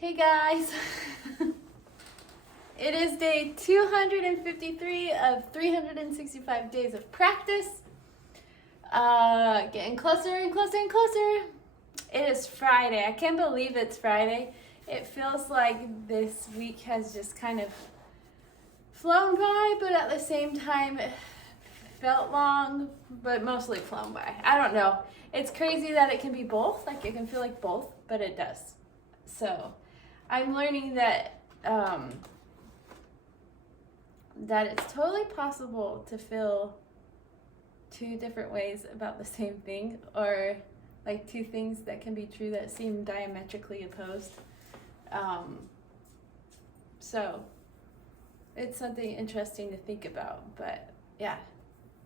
Hey guys! It is day 253 of 365 days of practice. Getting closer and closer and closer. It is Friday. I can't believe it's Friday. It feels like this week has just kind of flown by, but at the same time it felt long, but mostly flown by. I don't know. It's crazy that it can be both. Like it can feel like both, but it does. So I'm learning that that it's totally possible to feel two different ways about the same thing, or like two things that can be true that seem diametrically opposed. So it's something interesting to think about, but yeah,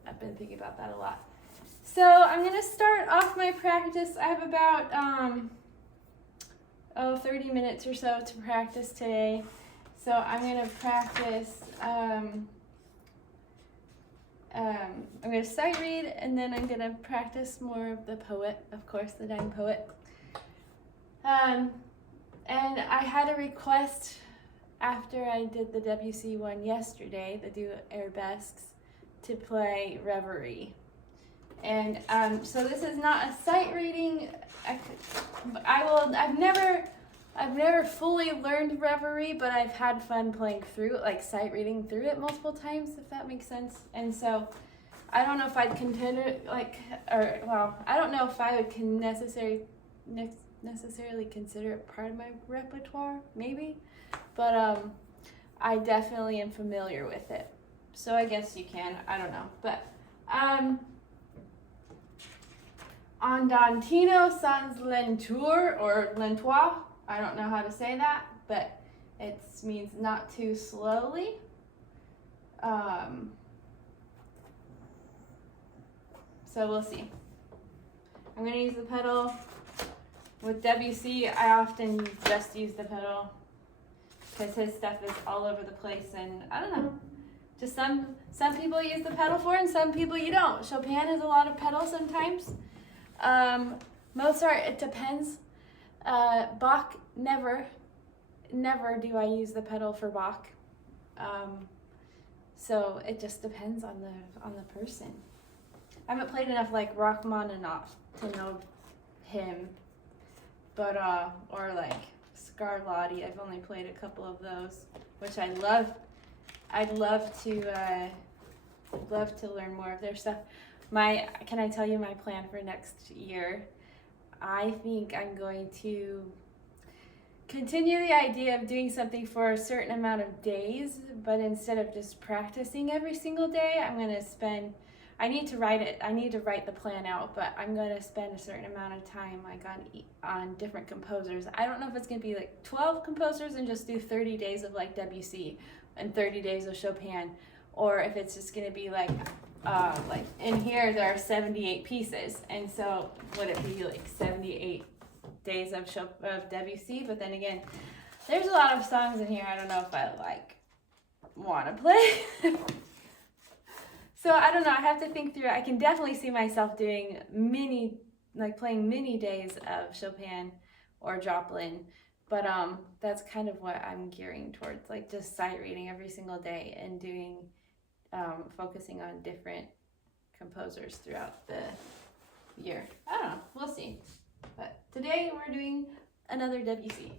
I've been thinking about that a lot. So I'm gonna start off my practice. I have about 30 minutes or so to practice today. So I'm gonna practice, I'm gonna sight read, and then I'm gonna practice more of the poet, of course, the dying poet. And I had a request after I did the Debussy one yesterday, the Do Arabesques, to play Reverie. And so this is not a sight reading. I've never fully learned Reverie, but I've had fun playing through it, like sight reading through it multiple times, if that makes sense. And so I don't know if I'd consider I don't know if I would necessarily consider it part of my repertoire, maybe, but I definitely am familiar with it. So I guess you can, I don't know, but Andantino sans lenteur or lentois. I don't know how to say that, but it means not too slowly. So we'll see. I'm going to use the pedal. With Debussy, I often just use the pedal because his stuff is all over the place, and I don't know. Just some people use the pedal for it, and some people you don't. Chopin has a lot of pedals sometimes. Mozart, it depends. Bach, never do I use the pedal for Bach. So it just depends on the person. I haven't played enough like Rachmaninoff to know him, but or like Scarlatti. I've only played a couple of those, which I love. I'd love to learn more of their stuff. Can I tell you my plan for next year? I think I'm going to continue the idea of doing something for a certain amount of days, but instead of just practicing every single day, I need to write the plan out, but I'm going to spend a certain amount of time like on different composers. I don't know if it's going to be like 12 composers and just do 30 days of like Debussy and 30 days of Chopin, or if it's just going to be like in here there are 78 pieces, and so would it be like 78 days of Debussy? But then again, there's a lot of songs in here I don't know if I like want to play. So I don't know, I have to think through it. I can definitely see myself doing playing many days of Chopin or Joplin, but that's kind of what I'm gearing towards, like just sight reading every single day and doing focusing on different composers throughout the year. I don't know, we'll see. But today we're doing another Debussy.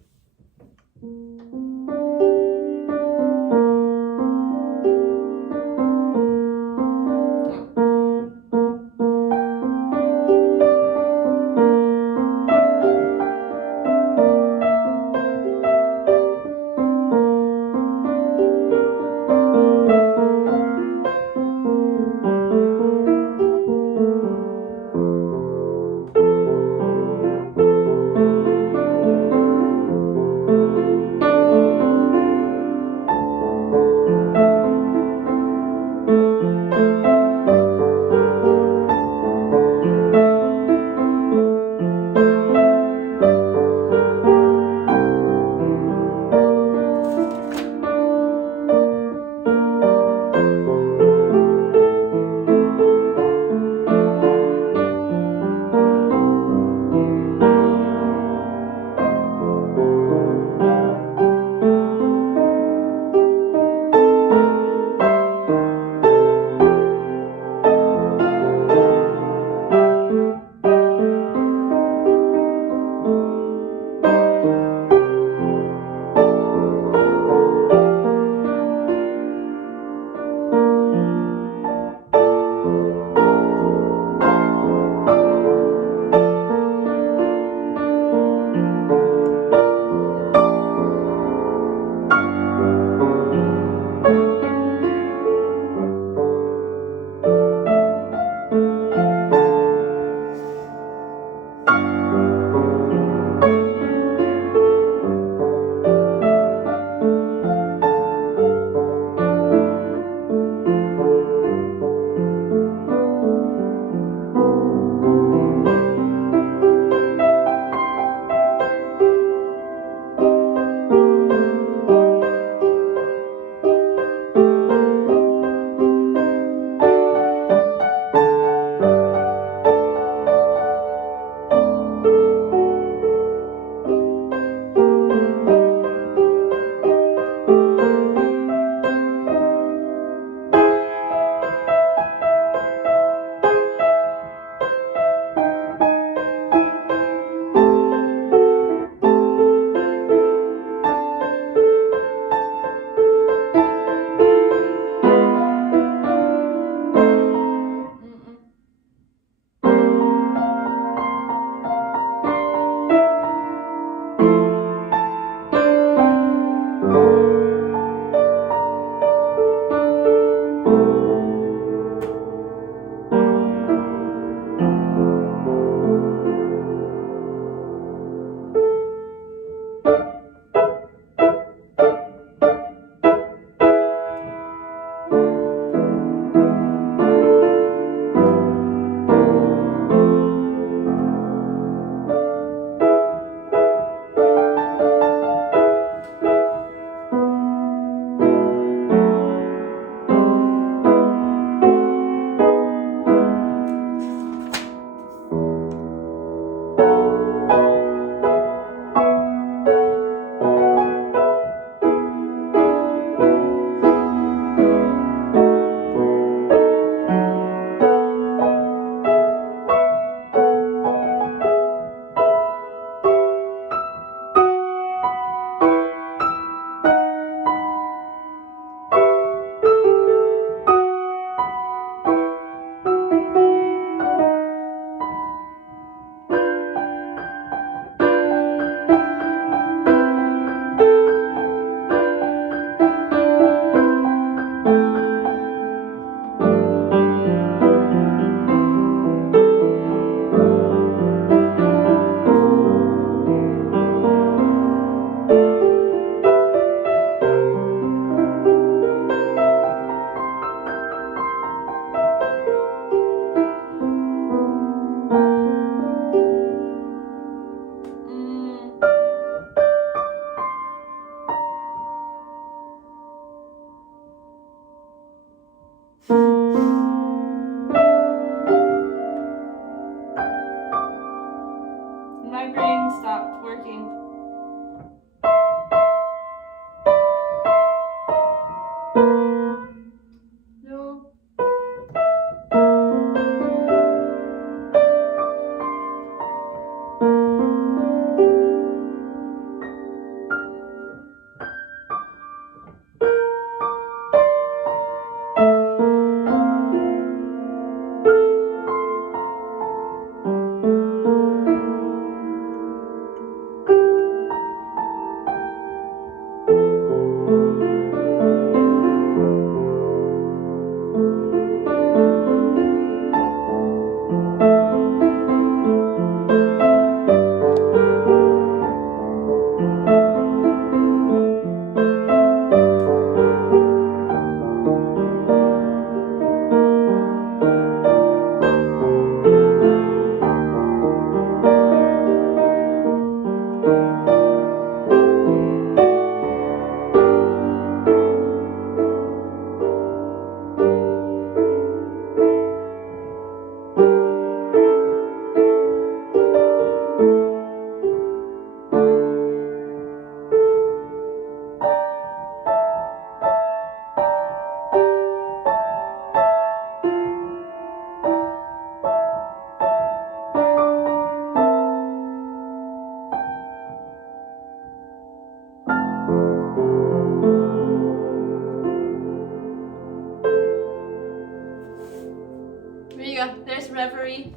Reverie.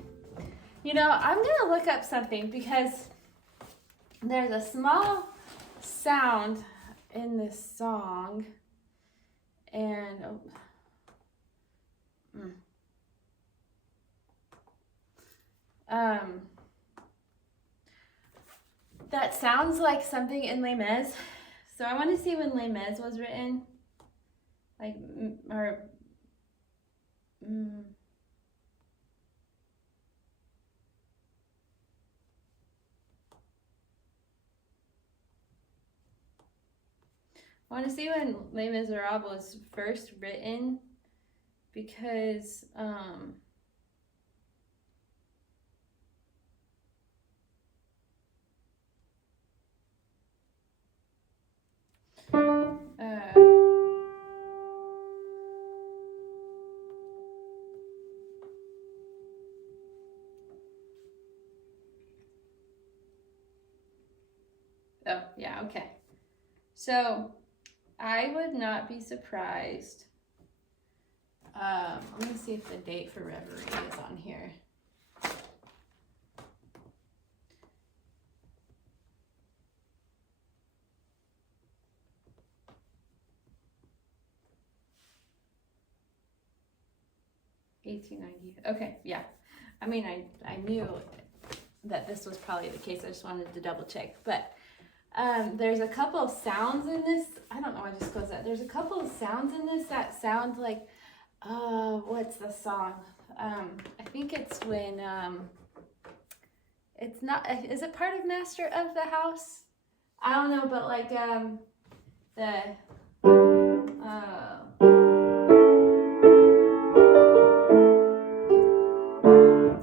You know, I'm gonna look up something because there's a small sound in this song, and that sounds like something in Les Mis. So I want to see when Les Mis was written, like, or I want to see when Les Miserables was first written, because oh yeah, okay. So I would not be surprised. Let me see if the date for Reverie is on here. $18.90. Okay, yeah. I mean, I knew that this was probably the case. I just wanted to double check. But there's a couple of sounds in this. I don't know why I just closed that. There's a couple of sounds in this that sound like, what's the song? I think it's when, it's not, is it part of Master of the House? I don't know, but like,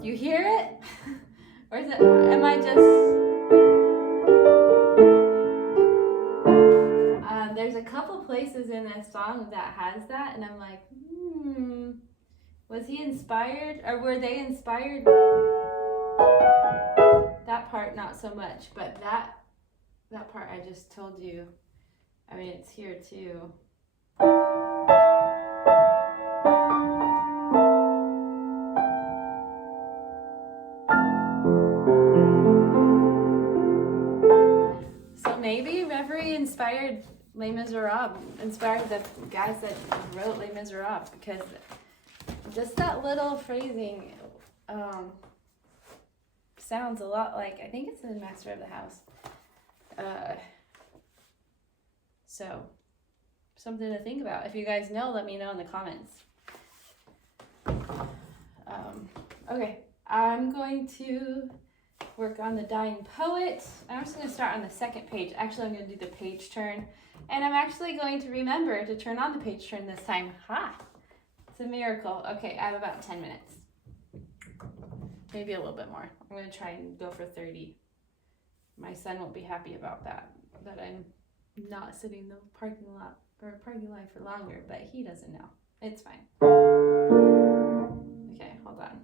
you hear it? Or is it, am I just, there's a couple places in this song that has that, and I'm like, was he inspired, or were they inspired? That part, not so much, but that part I just told you, I mean, it's here too. So maybe Reverie inspired Les Miserables, inspired the guys that wrote Les Miserables, because just that little phrasing sounds a lot like, I think it's in Master of the House. So something to think about. If you guys know, let me know in the comments. Okay, I'm going to work on the Dying Poet. I'm just going to start on the second page. Actually, I'm going to do the page turn, and I'm actually going to remember to turn on the page turn this time. Ha! It's a miracle. Okay, I have about 10 minutes. Maybe a little bit more. I'm going to try and go for 30. My son won't be happy about that I'm not sitting in the parking lot or parking line for longer, but he doesn't know. It's fine. Okay, hold on.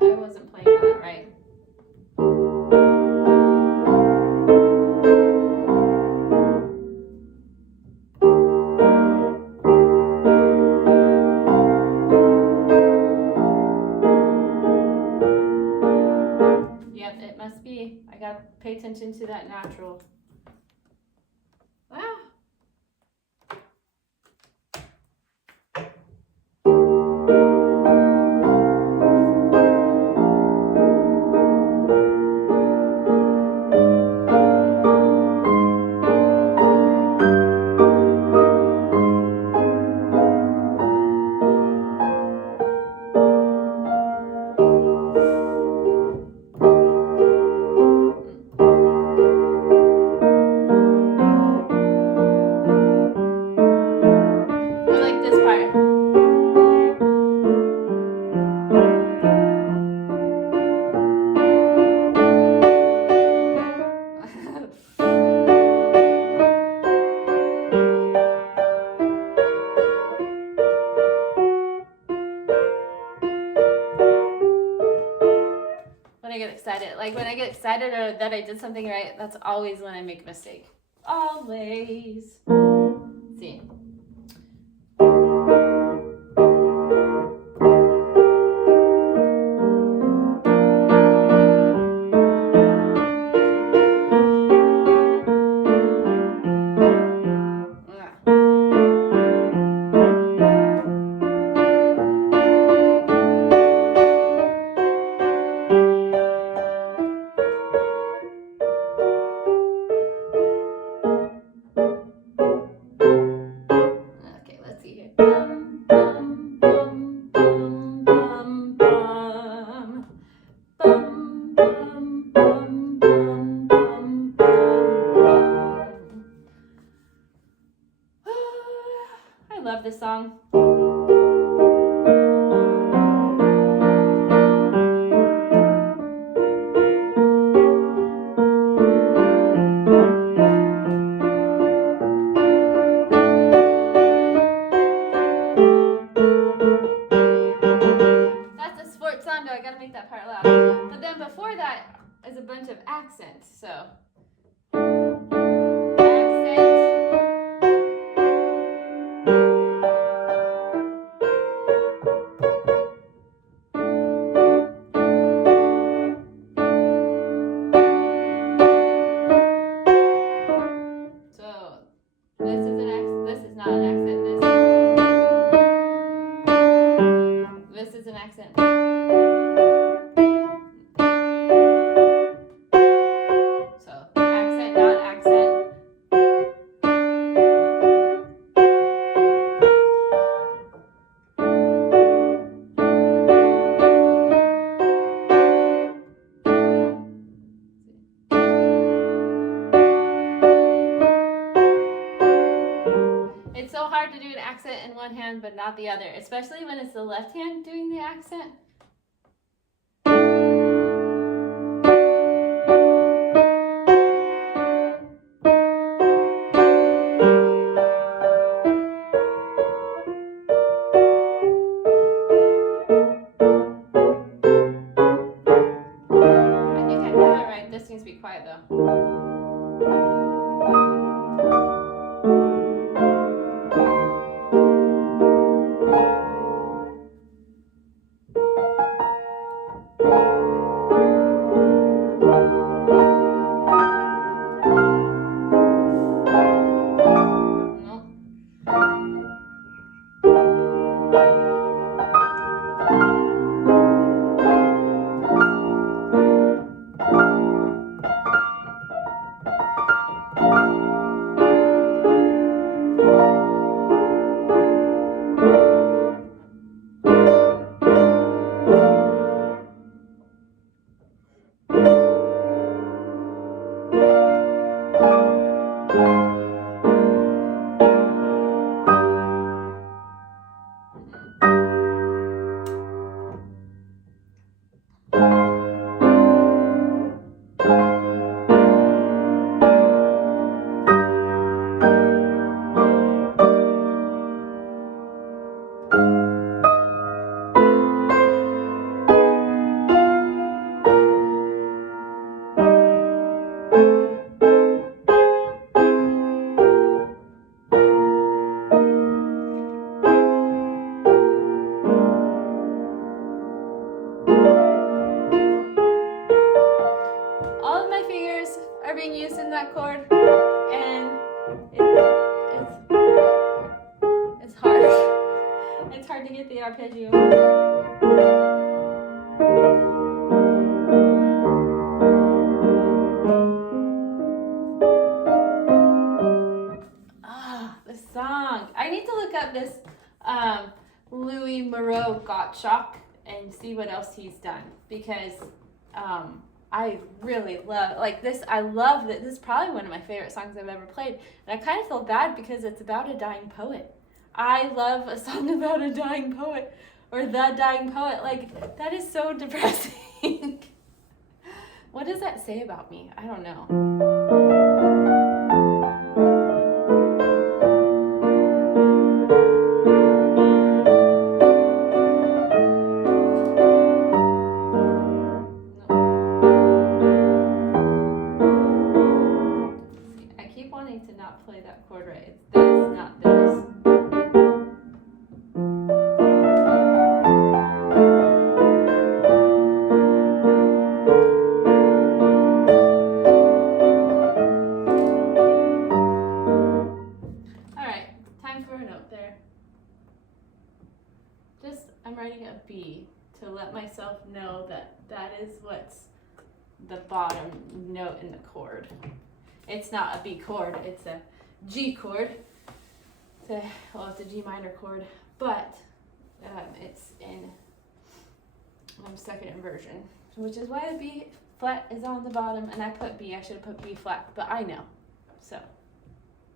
I wasn't playing that right. Yep, it must be. I gotta pay attention to that natural. Wow. I get excited. Like when I get excited or that I did something right, that's always when I make a mistake. Always. Let's see. Okay, let's see here. Bum, bum, bum, bum, bum, bum. Bum, bum, bum, bum, bum, bum. I love this song. That's a sports song, though. I gotta make that part loud. But then before that is a bunch of accents. So this is not an accent. This is an accent. So accent, not accent. It's so hard to do an accent in one hand but not the other, especially when it's the left hand doing the accent. I think I got it right. This needs to be quiet though. Being used in that chord, and it's hard. It's hard to get the arpeggio. The song. I need to look up this Louis Moreau Gottschalk and see what else he's done, because I really love, like this, I love that. This is probably one of my favorite songs I've ever played. And I kind of feel bad because it's about a dying poet. I love a song about a dying poet, or the dying poet. Like, that is so depressing. What does that say about me? I don't know. what's the bottom note in the chord. It's not a B chord, it's a G chord. It's a G minor chord, but it's in second inversion, which is why the B flat is on the bottom, and I put B. I should have put B flat, but I know. So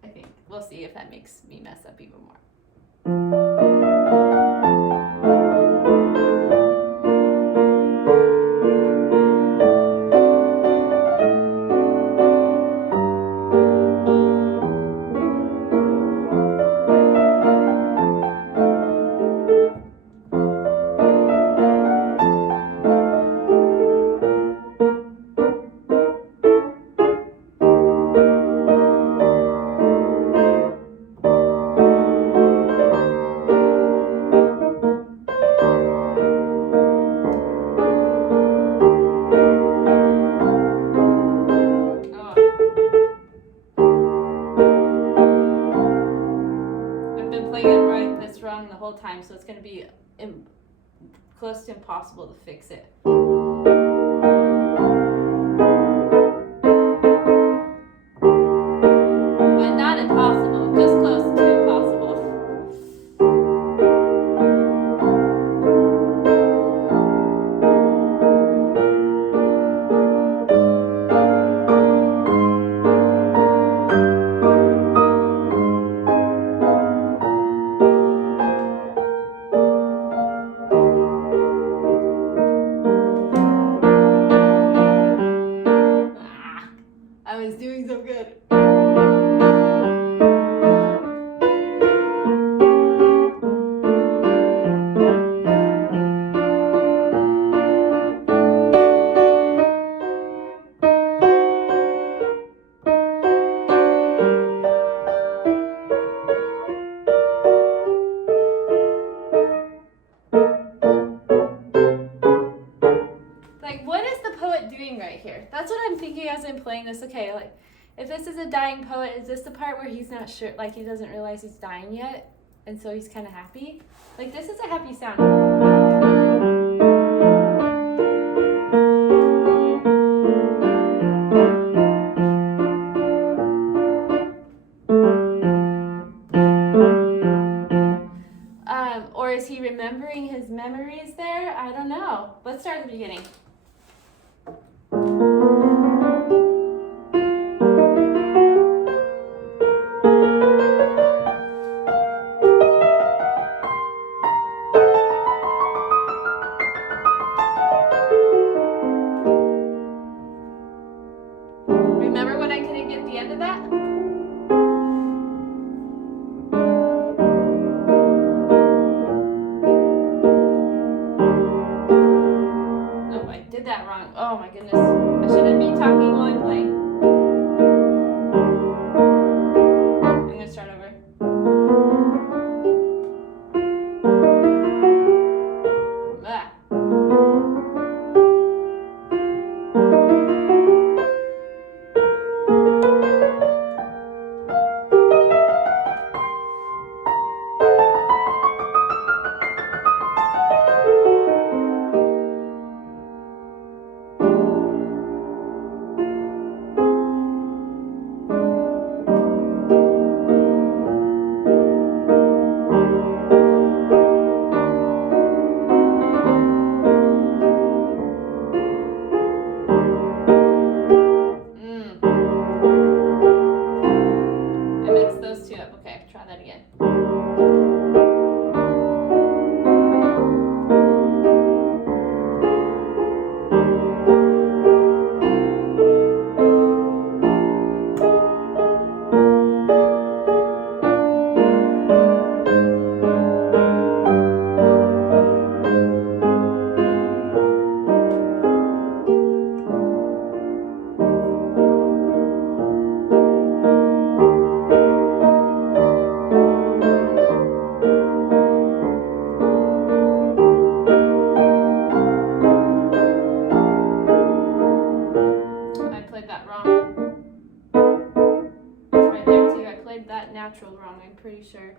I think we'll see if that makes me mess up even more. The whole time, so it's going to be close to impossible to fix it. But not impossible, just close to impossible. I was doing so good. Like, what is the poet doing right here? That's what I'm thinking as I'm playing this. Okay, like, if this is a dying poet, is this the part where he's not sure, like he doesn't realize he's dying yet, and so he's kind of happy? Like, this is a happy sound. Or is he remembering his memories there? I don't know. Let's start at the beginning. Remember when I couldn't get the end of that? Oh, I did that wrong. Oh my goodness. I shouldn't be talking while I'm playing. I'm going to start over. Ah. I mixed those two up. Okay, try that again. Natural wrong, I'm pretty sure.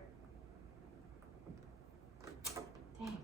Dang.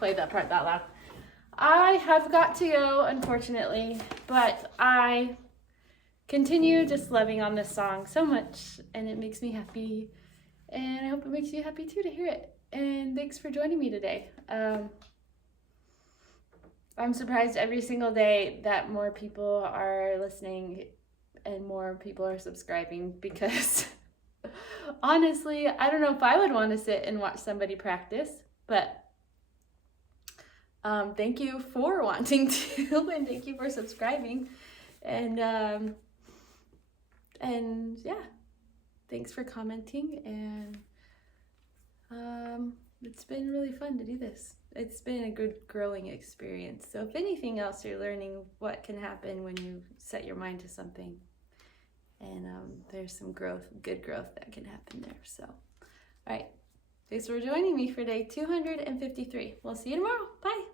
play that part that loud. I have got to go, unfortunately, but I continue just loving on this song so much, and it makes me happy, and I hope it makes you happy too to hear it. And thanks for joining me today. I'm surprised every single day that more people are listening and more people are subscribing, because honestly, I don't know if I would want to sit and watch somebody practice, but thank you for wanting to, and thank you for subscribing, and yeah, thanks for commenting, and it's been really fun to do this. It's been a good growing experience. So if anything else, you're learning what can happen when you set your mind to something, and there's some good growth that can happen there. So, all right, thanks for joining me for day 253. We'll see you tomorrow. Bye.